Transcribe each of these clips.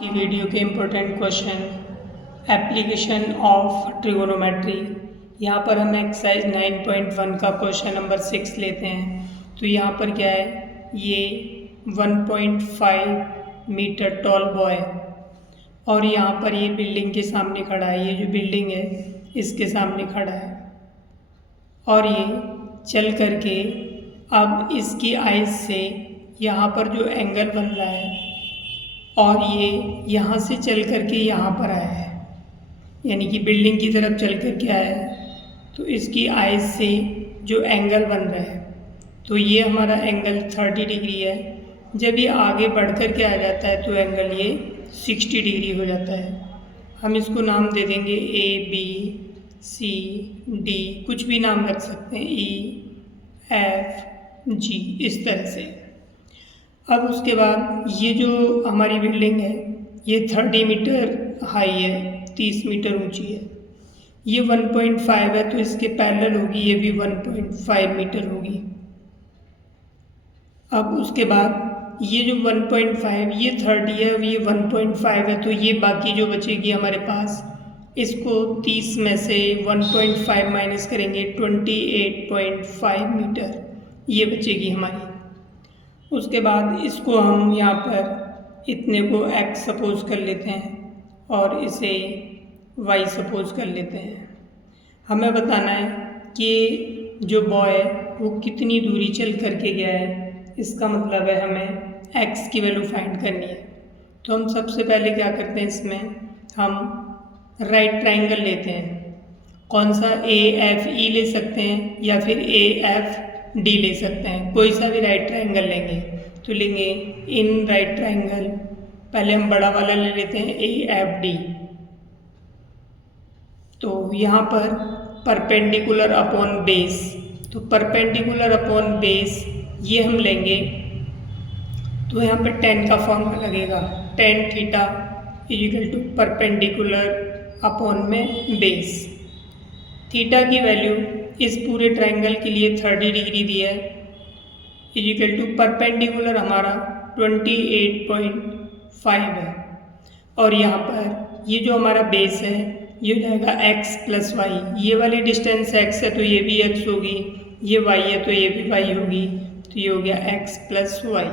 की वीडियो के important question application of trigonometry. यहाँ पर हम एक्सरसाइज 9.1 का क्वेश्चन नंबर 6 लेते हैं। तो यहाँ पर क्या है, ये 1.5 मीटर टॉल बॉय और यहाँ पर ये बिल्डिंग के सामने खड़ा है। ये जो बिल्डिंग है इसके सामने खड़ा है और ये चल करके अब इसकी आइज से यहाँ पर जो एंगल बन रहा है और ये यहाँ से चल करके यहाँ पर आया है, यानी कि बिल्डिंग की तरफ चल करके आया है। तो इसकी आइज से जो एंगल बन रहा है तो ये हमारा एंगल 30 डिग्री है। जब ये आगे बढ़ कर के आ जाता है तो एंगल ये 60 डिग्री हो जाता है। हम इसको नाम दे देंगे ABCD, कुछ भी नाम रख सकते हैं, EFG, इस तरह से। अब उसके बाद ये जो हमारी बिल्डिंग है ये 30 मीटर हाई है, 30 मीटर ऊंची है। ये 1.5 है तो इसके पैरेलल होगी, ये भी 1.5 मीटर होगी। अब उसके बाद ये जो 1.5 ये 30 है, ये 1.5 है, तो ये बाकी जो बचेगी हमारे पास, इसको 30 में से 1.5 माइनस करेंगे, 28.5 मीटर ये बचेगी हमारी। उसके बाद इसको हम यहाँ पर इतने को x सपोज कर लेते हैं और इसे y सपोज कर लेते हैं। हमें बताना है कि जो बॉय वो कितनी दूरी चल करके गया है, इसका मतलब है हमें x की वैल्यू फाइंड करनी है। तो हम सबसे पहले क्या करते हैं, इसमें हम राइट ट्राइंगल लेते हैं। कौन सा, AFE ले सकते हैं या फिर AFD ले सकते हैं, कोई सा भी राइट ट्राइंगल लेंगे। तो लेंगे इन राइट ट्राइंगल, पहले हम बड़ा वाला ले लेते हैं AFD। तो यहाँ पर परपेंडिकुलर अपॉन बेस, तो परपेंडिकुलर अपॉन बेस ये हम लेंगे। तो यहाँ पे tan का फॉर्मूला लगेगा, tan theta equal to perpendicular upon में बेस। थीटा की वैल्यू इस पूरे ट्राइंगल के लिए 30 डिग्री दी है, इक्वल टू परपेंडिकुलर हमारा 28.5 है। और यहाँ पर ये जो हमारा बेस है ये हो जाएगा x प्लस वाई। ये वाली डिस्टेंस x है तो ये भी x होगी, ये y है तो ये भी y होगी, तो ये हो गया x प्लस वाई।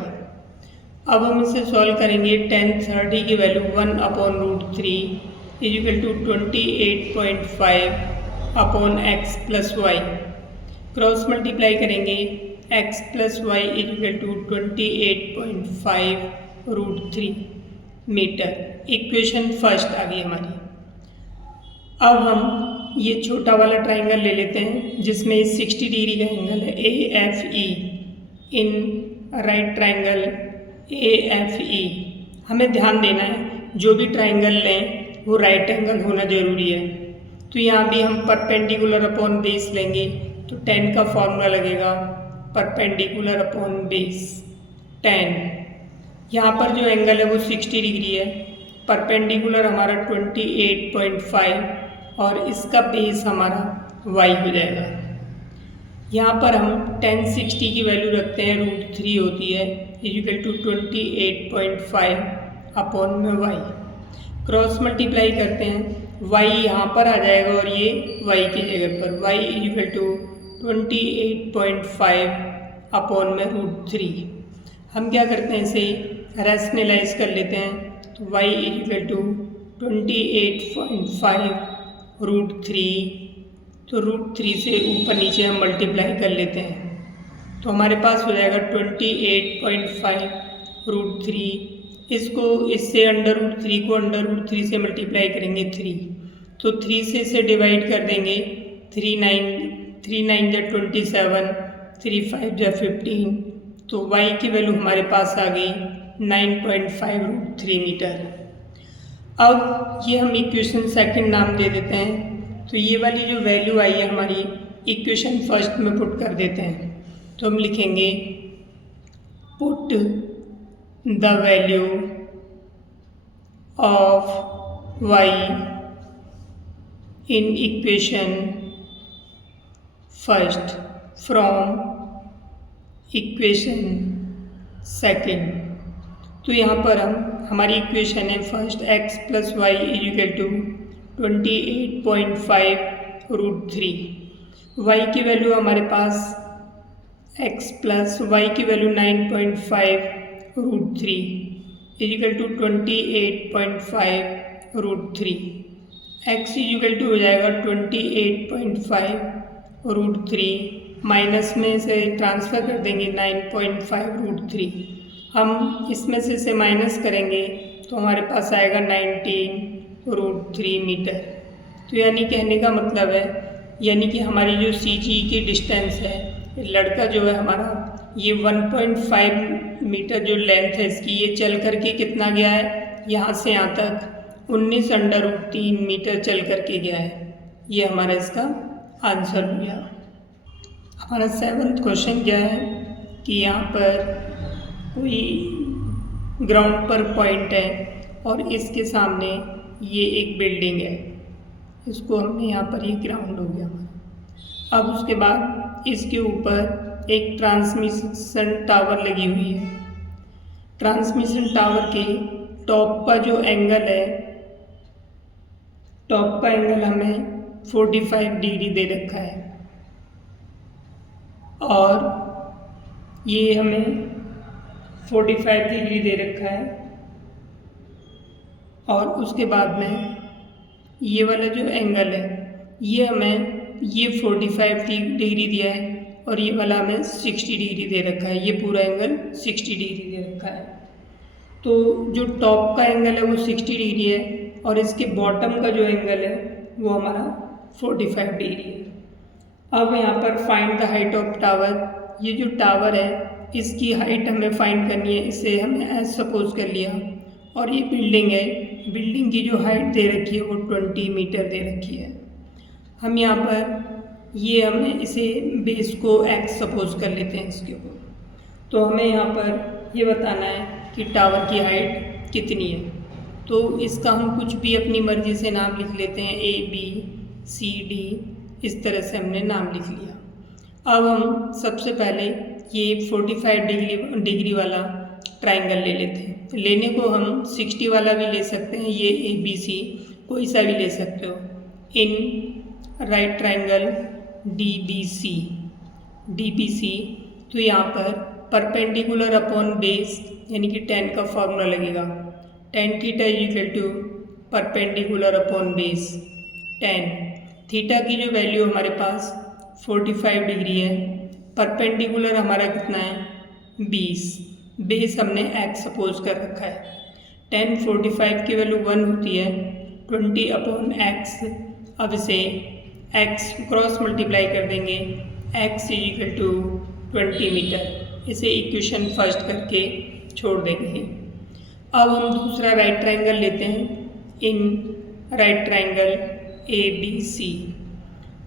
अब हम इसे सॉल्व करेंगे। tan 30 की value 1/√3 equal to 28.5 upon x plus y. Cross multiply करेंगे, x plus y equal to 28.5√3 metre. Equation first आ गई हमारी। अब हम ये छोटा वाला ट्राइंगल ले लेते हैं जिसमें 60 डिग्री का एंगल है, AFE। इन राइट ट्राइंगल AFE हमें ध्यान देना है, जो भी ट्राइंगल लें वो राइट एंगल होना जरूरी है। तो यहाँ भी हम परपेंडिकुलर अपॉन बेस लेंगे, तो tan का फॉर्मूला लगेगा परपेंडिकुलर अपॉन बेस tan। यहाँ पर जो एंगल है वो 60 डिग्री है, परपेंडिकुलर हमारा 28.5 और इसका बेस हमारा y हो जाएगा। यहाँ पर हम tan 60 की वैल्यू रखते हैं, √3 होती है, इक्वल टू 28.5 अपॉन में y। क्रॉस मल्टीप्लाई करते हैं, y यहाँ पर आ जाएगा और ये y की जगह पर, y इक्वल टू 28.5 अपॉन में √3। हम क्या करते हैं, इसे रैशनलाइज कर लेते हैं। तो y इक्वल टू 28.5√3, तो √3 से ऊपर नीचे हम मल्टीप्लाई कर लेते हैं तो हमारे पास हो जाएगा 28.5√3। इसको इससे √3 को √3 से मल्टीप्लाई करेंगे 3, तो 3 से इसे डिवाइड कर देंगे। 3 9 जा 27, 3 5 जा 15, तो y की वैल्यू हमारे पास आ गई 9.5√3 मीटर। अब ये हम इक्वेशन सेकंड नाम दे देते हैं। तो ये वाली जो वैल्यू आई है हमारी इक्वेशन फर्स्ट में पुट कर देते हैं। तो हम लिखेंगे put the value of y in equation first from equation second. तो यहाँ पर हम हमारी इक्वेशन है first x plus y equal to 28.5√3। y की वैल्यू हमारे पास x प्लस वाई की value 9.5√3 equal to 28.5√3। x equal to हो जाएगा 28.5√3 माइनस में से ट्रांसफ़र कर देंगे 9.5√3। हम इसमें से माइनस करेंगे तो हमारे पास आएगा 19√3 मीटर। तो यानी कहने का मतलब है यानी कि हमारी जो CG की डिस्टेंस है, लड़का जो है हमारा ये 1.5 मीटर जो लेंथ है इसकी, ये चल करके कितना गया है, यहाँ से यहाँ तक 19√3 मीटर चल करके गया है। ये हमारा इसका आंसर हो गया। हमारा 7th क्वेश्चन क्या है कि यहाँ पर कोई ग्राउंड पर पॉइंट है और इसके सामने ये एक बिल्डिंग है, इसको हमने यहाँ पर ये ग्राउंड हो गया हमारा। अब उसके बाद इसके ऊपर एक ट्रांसमिशन टावर लगी हुई है। ट्रांसमिशन टावर के टॉप का जो एंगल है, टॉप का एंगल हमें 45 डिग्री दे रखा है और ये हमें 45 डिग्री दे रखा है। और उसके बाद में ये वाला जो एंगल है ये हमें ये 45 डिग्री दिया है और ये वाला हमें 60 डिग्री दे रखा है। ये पूरा एंगल 60 डिग्री दे रखा है। तो जो टॉप का एंगल है वो 60 डिग्री है और इसके बॉटम का जो एंगल है वो हमारा 45 डिग्री है। अब यहाँ पर find the height of tower, ये जो टावर है इसकी हाइट हमें फाइंड करनी है। इसे हमने एज सपोज कर लिया और ये बिल्डिंग है, बिल्डिंग की जो हाइट दे रखी है वो 20 मीटर दे रखी है। हम यहाँ पर ये हमें इसे बेस को x सपोज कर लेते हैं इसके ऊपर। तो हमें यहाँ पर ये बताना है कि टावर की हाइट कितनी है। तो इसका हम कुछ भी अपनी मर्ज़ी से नाम लिख लेते हैं, ABCD, इस तरह से हमने नाम लिख लिया। अब हम सबसे पहले ये 45 डिग्री वाला ट्राइंगल ले लेते हैं। लेने को हम 60 वाला भी ले सकते हैं, ये ABC कोई सा भी ले सकते हो। इन राइट ट्राइंगल DBC तो यहाँ पर परपेंडिकुलर अपॉन बेस यानी कि tan का फॉर्मूला लगेगा। tan theta equal to perpendicular upon base tan। Theta की जो वैल्यू हमारे पास 45 डिग्री है, परपेंडिकुलर हमारा कितना है 20, बेस हमने x सपोज कर रखा है। tan 45 की वैल्यू 1 होती है 20 अपॉन x। अब इसे x क्रॉस मल्टीप्लाई कर देंगे, x इक्वल टू 20 मीटर। इसे इक्वेशन फर्स्ट करके छोड़ देंगे। अब हम दूसरा राइट ट्राइंगल लेते हैं, इन राइट ट्राइंगल ABC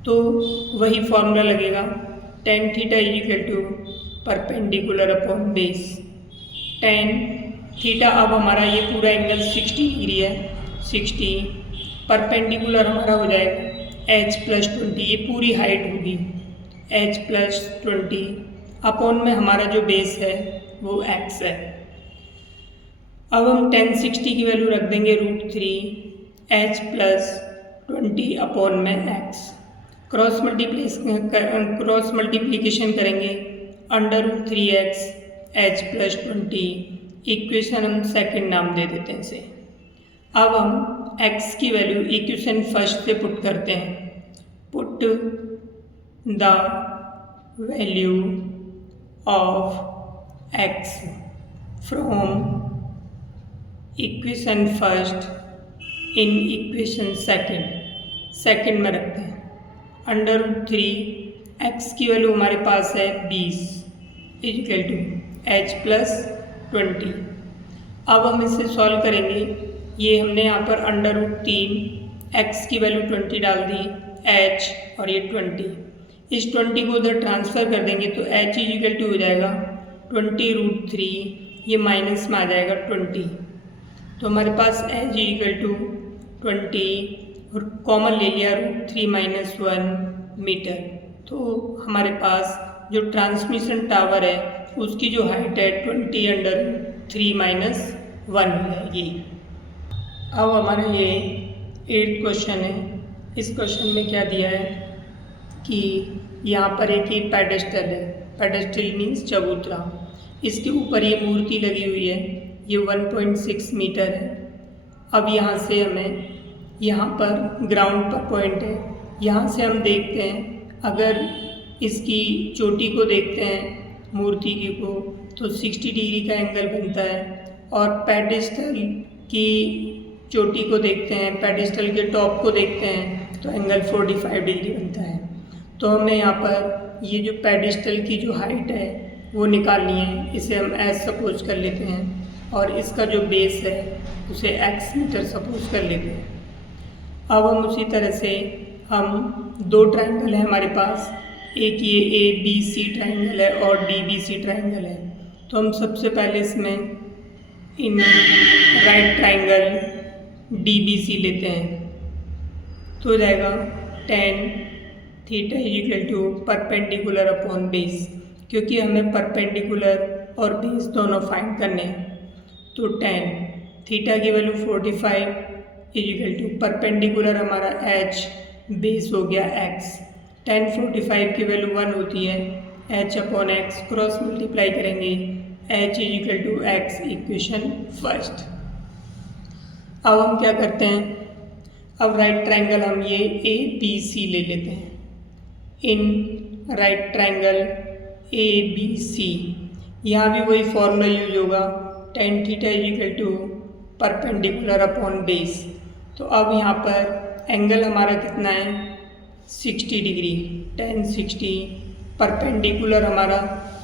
तो वही फॉर्मूला लगेगा tan theta equal to perpendicular upon base tan theta. अब हमारा ये पूरा एंगल 60 डिग्री है, 60 परपेंडिकुलर हमारा हो जाएगा h प्लस 20, ये पूरी हाइट होगी h प्लस 20 अपॉन में हमारा जो बेस है वो x है। अब हम tan 60 की वैल्यू रख देंगे √3 h प्लस 20 अपॉन में x। क्रॉस मल्टीप्लिकेशन करेंगे √3x h प्लस 20। इक्वेशन हम सेकंड नाम दे देते हैं इसे। अब हम x की वैल्यू इक्वेशन फर्स्ट से पुट करते हैं। Put the value of x from equation first in equation second में रखते हैं। √3 x की वैल्यू हमारे पास है 20 इक्वल टू h प्लस 20। अब हम इसे सॉल्व करेंगे। ये हमने यहाँ पर √3 x की वैल्यू 20 डाल दी, h और ये 20, इस 20 को उधर ट्रांसफ़र कर देंगे तो h इक्वल टू हो जाएगा 20√3, ये माइनस में आ जाएगा 20। तो हमारे पास h इक्वल टू 20 और कॉमन ले लिया √3 माइनस 1 मीटर। तो हमारे पास जो ट्रांसमिशन टावर है उसकी जो हाइट है 20 √3 माइनस 1 हो जाएगी। अब हमारा ये 8th क्वेश्चन है। इस क्वेश्चन में क्या दिया है कि यहाँ पर एक ही पेडेस्टल है, पेडेस्टल मीन्स चबूतरा, इसके ऊपर ये मूर्ति लगी हुई है, ये 1.6 मीटर है। अब यहाँ से हमें, यहाँ पर ग्राउंड पर पॉइंट है, यहाँ से हम देखते हैं, अगर इसकी चोटी को देखते हैं मूर्ति की को, तो 60 डिग्री का एंगल बनता है, और पेडेस्टल की चोटी को देखते हैं, पेडेस्टल के टॉप को देखते हैं, तो एंगल 45 डिग्री बनता है। तो हमें यहाँ पर ये जो पेडेस्टल की जो हाइट है वो निकालनी है। इसे हम एस सपोज कर लेते हैं, और इसका जो बेस है उसे एक्स मीटर सपोज कर लेते हैं। अब हम उसी तरह से हम दो ट्राइंगल है हमारे पास, एक ये ए बी सी ट्राइंगल है और डी बी सी ट्राइंगल है। तो हम सबसे पहले इसमें in right triangle D B C लेते हैं, तो हो जाएगा tan theta equal to perpendicular upon base, क्योंकि हमें परपेंडिकुलर और बेस दोनों फाइंड करने हैं। तो tan थीटा की वैल्यू 45 इक्वल टू परपेंडिकुलर हमारा h, बेस हो गया x। tan 45 की वैल्यू 1 होती है, h upon x cross multiply करेंगे, h equal to x, equation first. अब हम क्या करते हैं, अब राइट ट्राइंगल हम ये ए बी सी ले लेते हैं। In right triangle A B C, यहाँ भी वही फॉर्मूला यूज होगा, tan theta equal to perpendicular upon base. तो अब यहाँ पर एंगल हमारा कितना है 60 डिग्री, tan 60, परपेंडिकुलर हमारा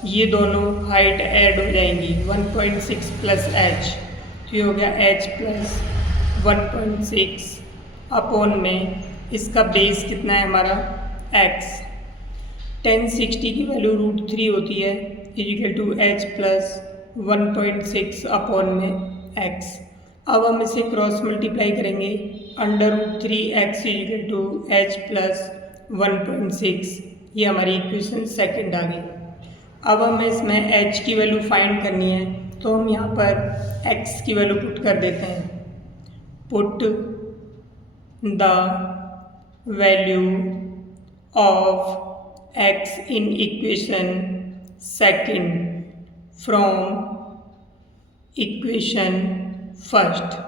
ये दोनों हाइट ऐड हो जाएंगी 1.6 प्लस h, तो ये हो गया h प्लस 1.6 अपॉन में इसका बेस कितना है हमारा x। tan 60 की वैल्यू √3 होती है, equal to h plus 1.6 upon में x। अब हम इसे क्रॉस मल्टीप्लाई करेंगे, √3x equal to h plus 1.6, ये हमारी इक्वेशन सेकंड आ गई। अब हमें इसमें h की वैल्यू फाइंड करनी है, तो हम यहाँ पर x की वैल्यू पुट कर देते हैं। Put the value of x in equation second from equation first.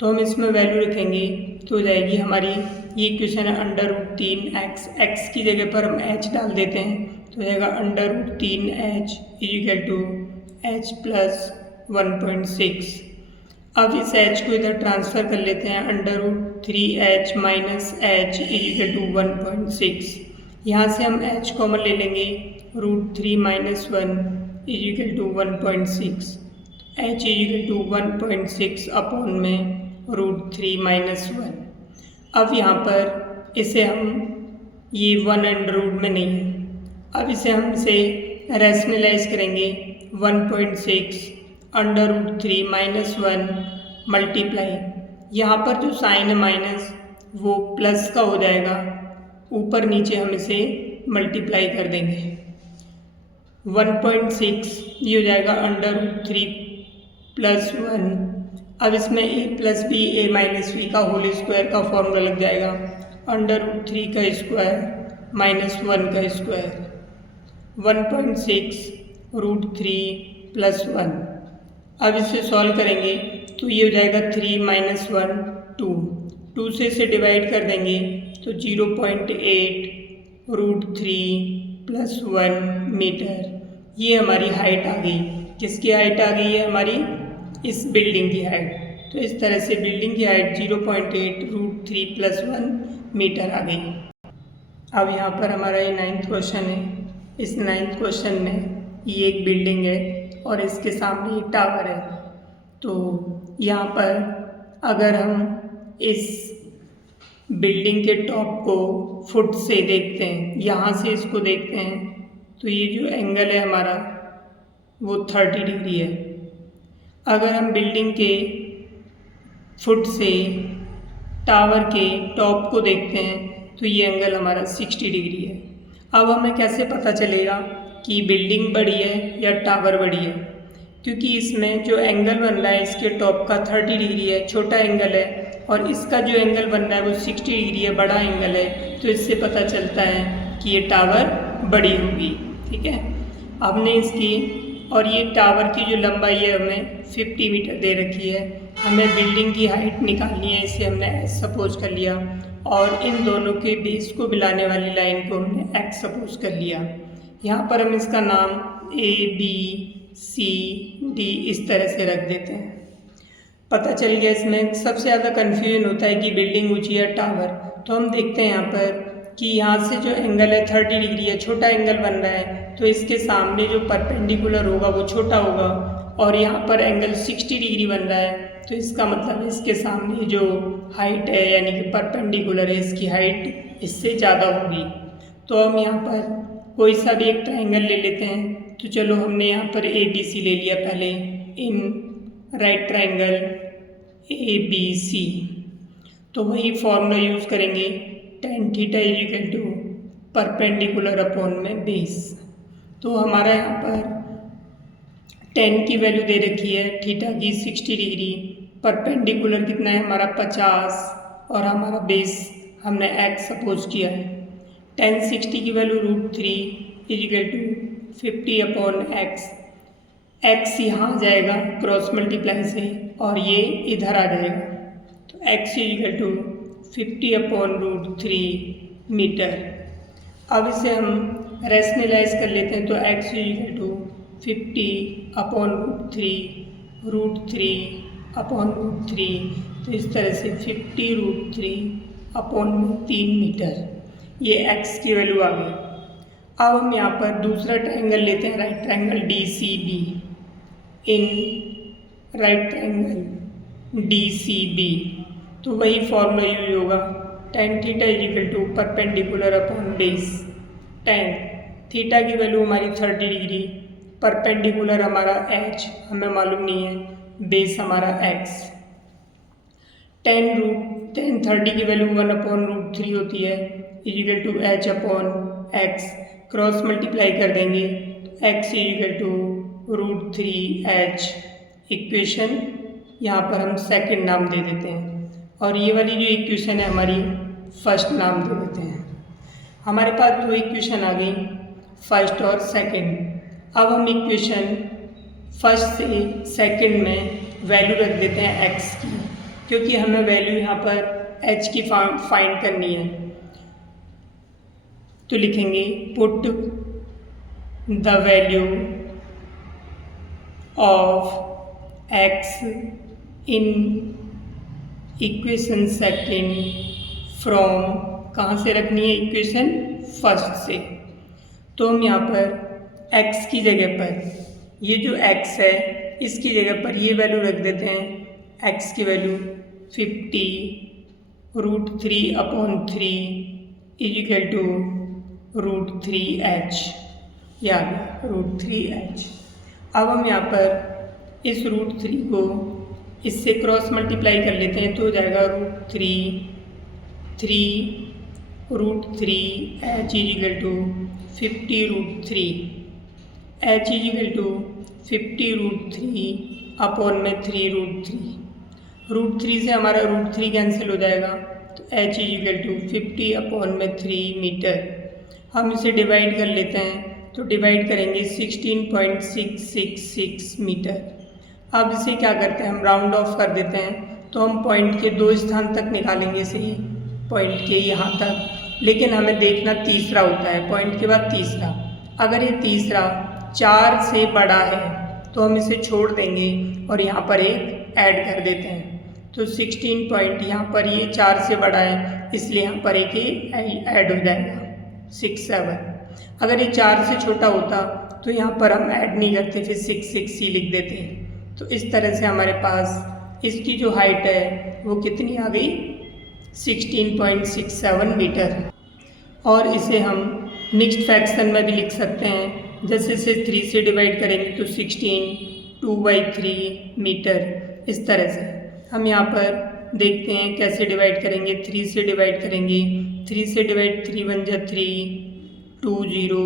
तो हम इसमें वैल्यू रखेंगे तो हो जाएगी हमारी, ये इक्वेशन है √3x, x की जगह पर हम h डाल देते हैं, तो हो जाएगा √3h equal to h plus 1.6। अब इस h को इधर ट्रांसफ़र कर लेते हैं, √3h minus h equal to 1.6। यहाँ से हम h कॉमन ले लेंगे, √3 minus 1 equal to 1.6, h equal to 1.6 upon में √3 माइनस 1। अब यहाँ पर इसे हम, ये 1 अंडर रूट में नहीं है, अब इसे हम इसे रैशनलाइज करेंगे, 1.6 √3 माइनस 1 मल्टीप्लाई, यहाँ पर जो साइन है माइनस वो प्लस का हो जाएगा, ऊपर नीचे हम इसे मल्टीप्लाई कर देंगे, 1.6 ये हो जाएगा √3 प्लस 1। अब इसमें a plus B A minus B का होल स्क्वायर का फॉर्मूला लग जाएगा, √3 का स्क्वायर माइनस 1 का स्क्वायर, 1.6 √3 प्लस 1। अब इसे सॉल्व करेंगे तो ये हो जाएगा 3 माइनस 1 2 से इसे डिवाइड कर देंगे तो 0.8 √3 प्लस 1 मीटर। ये हमारी हाइट आ गई, किसकी हाइट आ गई है हमारी, इस बिल्डिंग की हाइट। तो इस तरह से बिल्डिंग की हाइट 0.8 √3 प्लस 1 मीटर आ गई। अब यहाँ पर हमारा ये 9th क्वेश्चन है। इस 9th क्वेश्चन में ये एक बिल्डिंग है और इसके सामने एक टावर है। तो यहाँ पर अगर हम इस बिल्डिंग के टॉप को फुट से देखते हैं, यहाँ से इसको देखते हैं, तो ये जो एंगल है हमारा वो 30 डिग्री है। अगर हम बिल्डिंग के फुट से टावर के टॉप को देखते हैं तो ये एंगल हमारा 60 डिग्री है। अब हमें कैसे पता चलेगा कि बिल्डिंग बड़ी है या टावर बड़ी है। क्योंकि इसमें जो एंगल बन रहा है इसके टॉप का 30 डिग्री है, छोटा एंगल है, और इसका जो एंगल बन रहा है वो 60 डिग्री है, बड़ा एंगल है। तो इससे पता चलता है कि ये टावर बड़ी होगी। ठीक है, हमने इसकी, और ये टावर की जो लंबाई है हमें 50 मीटर दे रखी है। हमें बिल्डिंग की हाइट निकालनी है, इसे हमने एस सपोज कर लिया, और इन दोनों के बेस को मिलाने वाली लाइन को हमने एक्स सपोज कर लिया। यहाँ पर हम इसका नाम ए बी सी डी इस तरह से रख देते हैं। पता चल गया। इसमें सबसे ज़्यादा कन्फ्यूजन होता है कि बिल्डिंग ऊंची है टावर। तो हम देखते हैं यहाँ पर कि यहाँ से जो एंगल है 30 डिग्री है, छोटा एंगल बन रहा है, तो इसके सामने जो परपेंडिकुलर होगा वो छोटा होगा, और यहाँ पर एंगल 60 डिग्री बन रहा है, तो इसका मतलब इसके सामने जो हाइट है यानी कि परपेंडिकुलर है, इसकी हाइट इससे ज़्यादा होगी। तो हम यहाँ पर कोई सा भी एक ट्रायंगल ले लेते हैं। तो चलो हमने यहाँ पर ए बी सी ले लिया पहले, in right triangle A B C. तो वही फॉर्मूला यूज़ करेंगे, tan theta is equal to perpendicular upon में बेस। तो हमारा यहाँ पर tan की वैल्यू दे रखी है, थीटा की 60 डिग्री, परपेंडिकुलर कितना है हमारा 50, और हमारा बेस हमने x सपोज किया है। tan 60 की value √3 is equal to 50 upon x. X यहाँ आ जाएगा क्रॉस मल्टीप्लाई से, और ये इधर आ जाएगा। तो x is equal to 50 upon √3 metre. अब इसे हम रैशनलाइज कर लेते हैं। तो x is equal to 50 upon √3 upon √3। तो इस तरह से 50 √3 अपॉन 3 मीटर, ये x की वैल्यू आ गई। अब हम यहाँ पर दूसरा ट्रायंगल लेते हैं, right triangle D C B. In right triangle D C B, तो वही फॉर्मूला यूज होगा, tan theta is equal to perpendicular upon base. tan theta की वैल्यू हमारी 30 डिग्री, परपेंडिकुलर हमारा h हमें मालूम नहीं है, बेस हमारा x। tan 30 की वैल्यू 1 अपॉन √3 होती है, is equal to h upon x। Cross multiply कर देंगे, x is equal to √3h। Equation यहाँ पर हम सेकंड नाम दे देते हैं, और ये वाली जो इक्वेशन है हमारी फर्स्ट नाम दे देते हैं। हमारे पास दो इक्वेशन आ गई, फर्स्ट और सेकंड। अब हम इक्वेशन फर्स्ट से सेकंड में वैल्यू रख देते हैं x की, क्योंकि हमें वैल्यू यहाँ पर h की फाइंड करनी है। तो लिखेंगे put the value of x in equation second from, कहाँ से रखनी है इक्वेशन फर्स्ट से। तो हम यहाँ पर x की जगह पर, ये जो x है इसकी जगह पर ये वैल्यू रख देते हैं। x की value 50 √3 upon 3 is equal to √3h, या √3h। अब हम यहाँ पर इस √3 को इससे क्रॉस मल्टीप्लाई कर लेते हैं, तो हो जाएगा √3 √3h is equal to 50 √3, h is equal to 50 √3 upon में 3 √3 से हमारा √3 कैंसिल हो जाएगा, तो h is equal to 50 upon में 3 मीटर। हम इसे डिवाइड कर लेते हैं, तो डिवाइड करेंगे 16.666 मीटर। अब इसे क्या करते हैं, हम राउंड ऑफ कर देते हैं। तो हम पॉइंट के 2 स्थान तक निकालेंगे, सही पॉइंट के यहाँ तक, लेकिन हमें देखना तीसरा होता है, पॉइंट के बाद तीसरा। अगर ये तीसरा 4 से बड़ा है तो हम इसे छोड़ देंगे और यहाँ पर एक ऐड कर देते हैं। तो 16 पॉइंट यहाँ पर ये 4 से बड़ा है, इसलिए यहाँ पर एक ऐड हो जाएगा 6 7। अगर ये 4 से छोटा होता तो यहाँ पर हम ऐड नहीं करते, फिर 6 6 ही लिख देते हैं। तो इस तरह से हमारे पास इसकी जो हाइट है वो कितनी आ गई, 16.67 मीटर। और इसे हम मिक्स्ड फ्रैक्शन में भी लिख सकते हैं, जैसे इसे 3 से डिवाइड करेंगे तो 16 2/3 मीटर। इस तरह से हम यहाँ पर देखते हैं कैसे डिवाइड करेंगे। 3 से डिवाइड करेंगे, 3 से डिवाइड 3 1 जा 3 2 0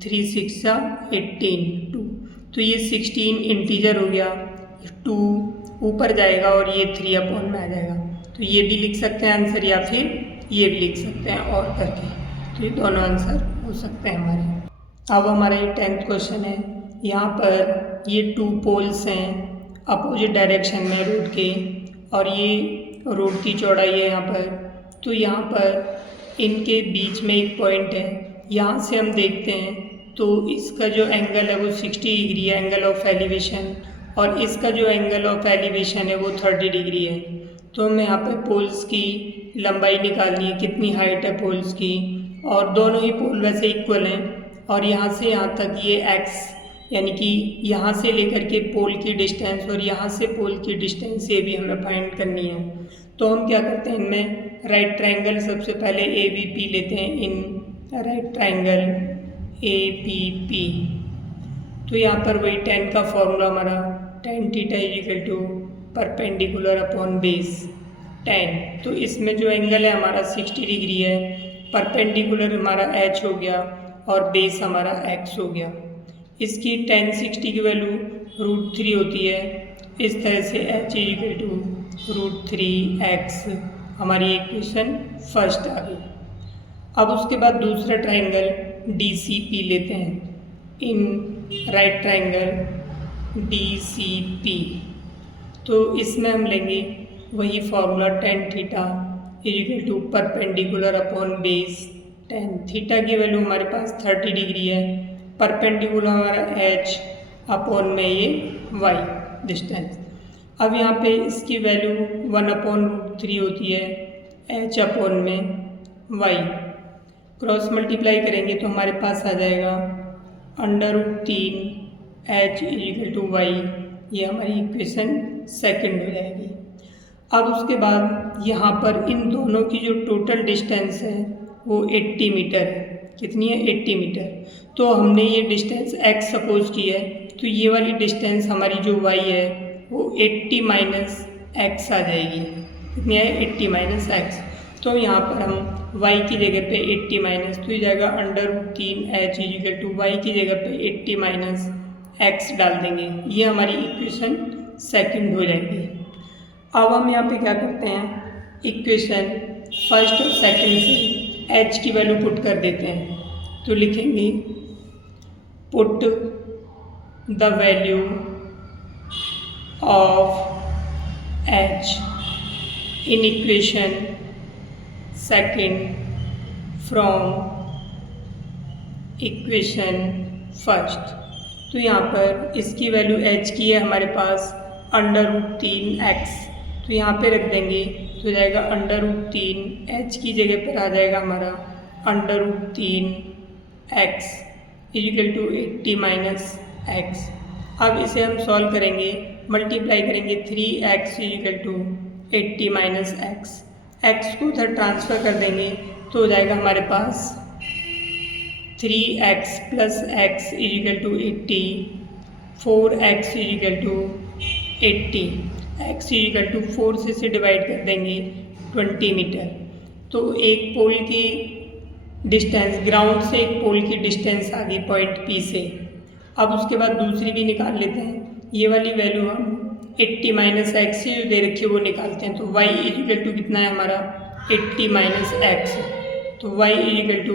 3 6 18 2। तो ये 16 इंटीजर हो गया, 2 ऊपर जाएगा और ये 3 अपॉन में आ जाएगा। तो ये भी लिख सकते हैं आंसर, या फिर ये भी लिख सकते हैं और करके। तो ये दोनों आंसर हो सकते हैं हमारे। अब हमारा ये 10th क्वेश्चन है। यहाँ पर ये 2 पोल्स हैं अपोजिट डायरेक्शन में रोड के, और ये रोड की चौड़ाई है यहाँ पर। तो यहाँ पर इनके बीच में एक पॉइंट है, यहाँ से हम देखते हैं तो इसका जो एंगल है वो 60 डिग्री है, एंगल ऑफ एलिवेशन, और इसका जो एंगल ऑफ एलिवेशन है वो 30 डिग्री है। तो हमें यहाँ पे पोल्स की लंबाई निकालनी है, कितनी हाइट है पोल्स की, और दोनों ही पोल वैसे इक्वल हैं। और यहाँ से यहाँ तक ये x, यानी कि यहाँ से लेकर के पोल की डिस्टेंस और यहाँ से पोल की डिस्टेंस ये भी हमें फाइंड करनी है। तो हम क्या करते हैं, इनमें राइट ट्रायंगल सबसे पहले AVP लेते हैं। इन राइट ट्रायंगल APP, तो यहाँ पर वही 10 का फॉर्मूला हमारा tan theta equal to perpendicular upon base 10। तो इसमें जो एंगल है हमारा 60 डिग्री है, परपेंडिकुलर हमारा h हो गया और बेस हमारा x हो गया। इसकी tan 60 की वैल्यू √3 होती है। इस तरह से h इक्वल टू √3x हमारी इक्वेशन फर्स्ट आ गई। अब उसके बाद दूसरा ट्रायंगल DCP लेते हैं। इन राइट ट्रायंगल DCP, तो इसमें हम लेंगे वही formula tan theta equal to perpendicular upon base 10। Theta की वैल्यू हमारे पास 30 डिग्री है, परपेंडिकुलर हमारा h अपॉन में ये y डिस्टेंस। अब यहाँ पे इसकी वैल्यू 1/√3 होती है, h अपॉन में y। क्रॉस मल्टीप्लाई करेंगे तो हमारे पास आ जाएगा √3 h इक्वल टू y। ये हमारी इक्वेशन सेकंड हो जाएगी। अब उसके बाद यहाँ पर इन दोनों की जो टोटल डिस्टेंस है वो 80 मीटर है। कितनी है? 80 मीटर। तो हमने ये डिस्टेंस x सपोज की है, तो ये वाली डिस्टेंस हमारी जो y है वो 80 माइनस x आ जाएगी। कितनी है? 80 माइनस x। तो यहाँ पर हम y की जगह पे 80 माइनस, तो ये जाएगा √3 h इक्वल टू y की जगह पे 80 माइनस x डाल देंगे। ये हमारी इक्वेशन सेकंड हो जाएगी। अब हम यहाँ पे क्या करते हैं, इक्वेशन फर्स्ट और सेकंड से h की वैल्यू पुट कर देते हैं। तो लिखेंगे put the value of h in equation second from equation first. तो यहाँ पर इसकी वैल्यू h की है हमारे पास √3x, तो यहाँ पे रख देंगे तो जाएगा √3 h की जगह पर आ जाएगा हमारा √3x equal to 80 minus x। अब इसे हम सॉल्व करेंगे, मल्टीप्लाई करेंगे 3x equal to 80 minus x को उधर ट्रांसफ़र कर देंगे तो हो जाएगा हमारे पास 3x plus x equal to 80, 4x equal to 80, x equal to 4 से डिवाइड कर देंगे 20 मीटर। तो एक पोल की डिस्टेंस, ग्राउंड से एक पोल की डिस्टेंस आ गई पॉइंट P से। अब उसके बाद दूसरी भी निकाल लेते हैं। ये वाली वैल्यू हम 80 माइनस x से जो दे रखी है वो निकालते हैं। तो y इक्वल टू कितना है हमारा 80 माइनस x, तो y equal to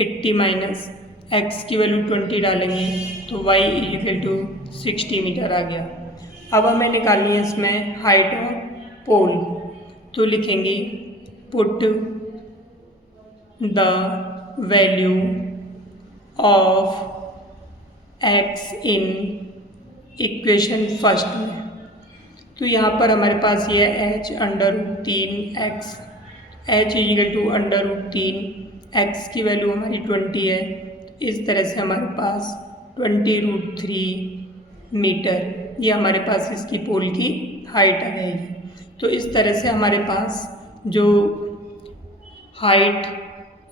80 minus x की वैल्यू 20 डालेंगे तो y इक्वल टू 60 मीटर आ गया। अब हमें निकालनी है इसमें हाइट ऑफ पोल, तो लिखेंगे put the value of x in equation first में। तो यहाँ पर हमारे पास ये है h √3x, h equal to √3x की वैल्यू हमारी 20 है। इस तरह से हमारे पास 20√3 मीटर ये हमारे पास इसकी पोल की हाइट आ जाएगी। तो इस तरह से हमारे पास जो हाइट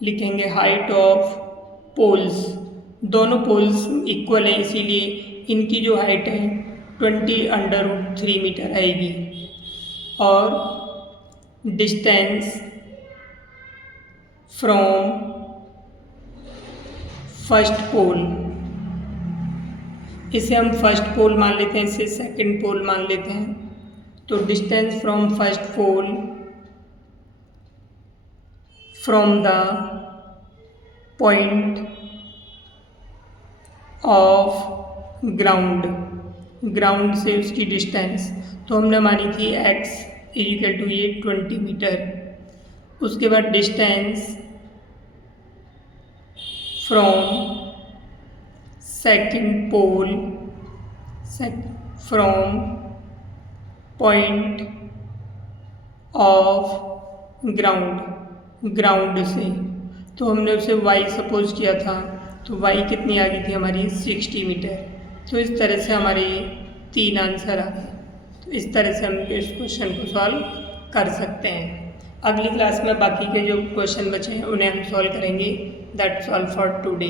लिखेंगे, हाइट ऑफ पोल्स, दोनों पोल्स इक्वल है इसीलिए इनकी जो हाइट है 20√3 मीटर आएगी। और डिस्टेंस फ्रॉम फर्स्ट पोल इसे हम फर्स्ट पोल मान लेते हैं, इसे सेकंड पोल मान लेते हैं। तो distance from first pole from the point of ground से उसकी डिस्टेंस तो हमने मानी थी x इक्वल टू ये 20 मीटर। उसके बाद distance from second pole from point of ground से तो हमने उसे y सपोज किया था, तो y कितनी आ गई थी हमारी 60 मीटर। तो इस तरह से हमारे 3 आंसर आ गए। तो इस तरह से हम इस क्वेश्चन को सॉल्व कर सकते हैं। अगली क्लास में बाकी के जो क्वेश्चन बचे हैं उन्हें हम सॉल्व करेंगे। That's all for today.